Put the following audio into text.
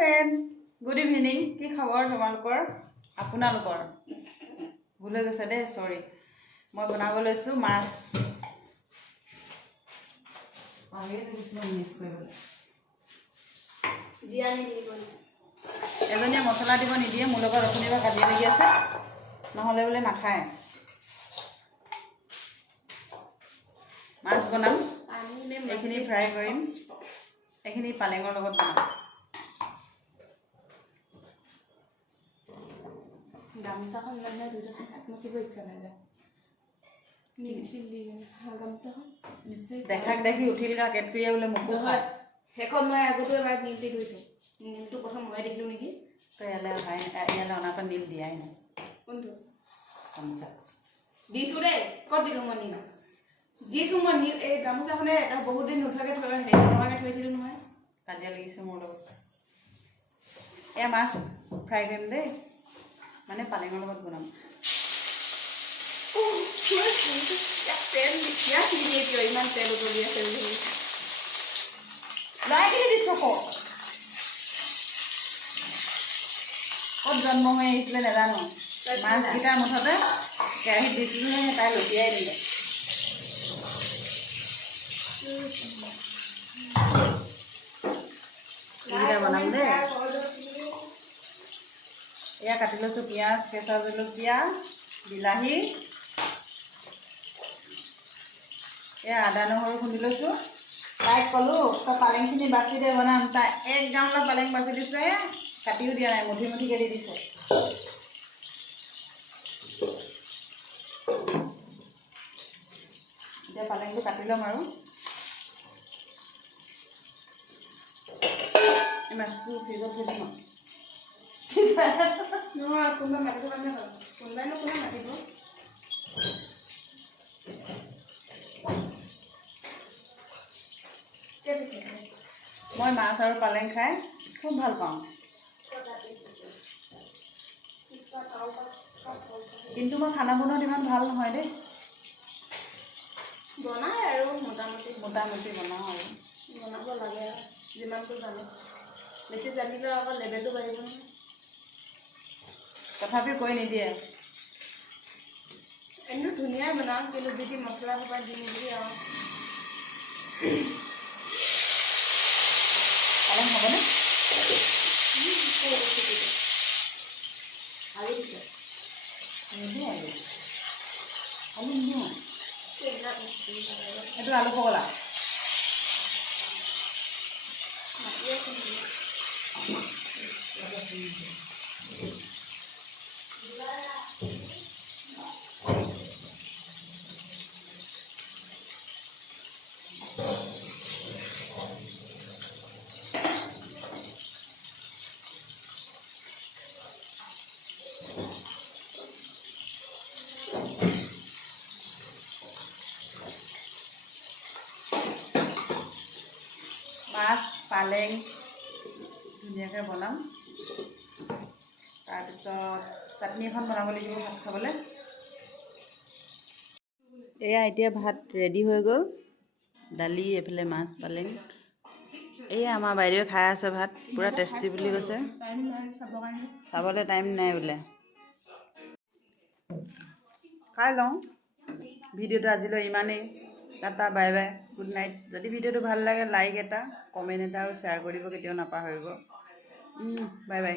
Friend, good evening. কি খবৰ তোমালোকৰ? আপোনালোকৰ ভুল হৈ গৈছে দেই, চৰি। মই বনাব লৈছোঁ মাছ। এজনীয়ে মছলা দিব নিদিয়ে, মোৰ লগত অথনিৰ পৰা কাজিয়া লাগি আছে, নহ'লে বোলে নাখায়। মাছ বনাম, এইখিনি ফ্ৰাই কৰিম, এইখিনি পালেঙৰ লগত বনাম। গামোচাখন মানে দুটা হাত মচিব ইচ্ছা নাযায়। দেখাক দেখি উঠিল গা কেটকুৰিয়ে বোলে মোকো হয়। সেইখন মই আগতো এবাৰ নীল দি গৈছোঁ। নীলটো প্ৰথম মই দেখিলোঁ নেকি। তই ইয়ালৈ অনাৰ পৰা নীল দিয়াই নাই। কোনটো গামোচা দিছোঁ দেই, ক'ত দিলোঁ মই নীল? দিছোঁ মই নীল। এই গামোচাখনে এটা বহুত দিন নোথোৱাকৈ নথকাকৈ থৈছিলোঁ নহয়। কাজিয়া লাগিছে মোৰ লগত। এয়া মাছ ফ্ৰাই কৰিম দেই, মানে পালেঙৰ লগত বনাম। তেল ইয়াত নিদিয়ে কিয়? ইমান তেল উতলি আছে বুলি লৰাইখিনি দিছোঁ ক'ত জন্ম হৈ আহিছিলে নাজানো। মাছকেইটাৰ মুঠতে কেৰাহীত দিছিলোঁ, তাই লুটিয়াই দিলে। এইকেইটা বনাম দেই। এয়া কাটি লৈছোঁ পিঁয়াজ, কেঁচা জলকীয়া, বিলাহী, এয়া আদা নহৰু খুন্দি লৈছোঁ। তাইক ক'লোঁ তই পালেংখিনি বাচি দে বনাম, তাই এক গামলা পালেং বাচি দিছে, কাটিও দিয়া নাই, মুঠি মুঠিকৈ দি দিছে। এতিয়া পালেংটো কাটি ল'ম আৰু এই মাছটো ফ্ৰিজত থৈ দিম। নহয়, কোনোবাই মাতিব কাৰণে হ'ল। কোনোবাইনো কোনে মাতিব? মই মাছ আৰু পালেং খাই খুব ভাল পাওঁ, কিন্তু মই খানা বনোৱাত ইমান ভাল নহয় দেই। বনাই আৰু মোটামুটি বনাওঁ আৰু বনাব লাগে আৰু যিমানটো জানো। বেছি জানিলেও আকৌ লেভেলটো বাঢ়িব নহয়। তথাপিও কৈ নিদিয়ে। এনেও ধুনীয়াই বনাওঁ, কিন্তু যি মছলা সোপা দি নিদিয়ে আৰু। পালেং হ'বনে? আলু দিছে নিদিওঁ আলু নিদিওঁ। এইটো আলু পগলা। মাছ পালেং ধুনীয়াকৈ বনাম, তাৰপিছত চাটনি এখন বনাব লাগিব ভাত খাবলৈ। এয়া এতিয়া ভাত ৰেডি হৈ গ'ল, দালি, এইফালে মাছ পালেং। এয়া আমাৰ বাইদেৱে খাই আছে ভাত, পূৰা টেষ্টি বুলি কৈছে। চাবলৈ টাইম নাই বোলে। খাই লওঁ। ভিডিঅ'টো আজিলৈ ইমানেই। Tata, bye bye, good night. যদি ভিডিঅ'টো ভাল লাগে লাইক এটা, কমেণ্ট এটা আৰু শ্বেয়াৰ কৰিব কেতিয়াও নাপাহৰিব। Bye bye.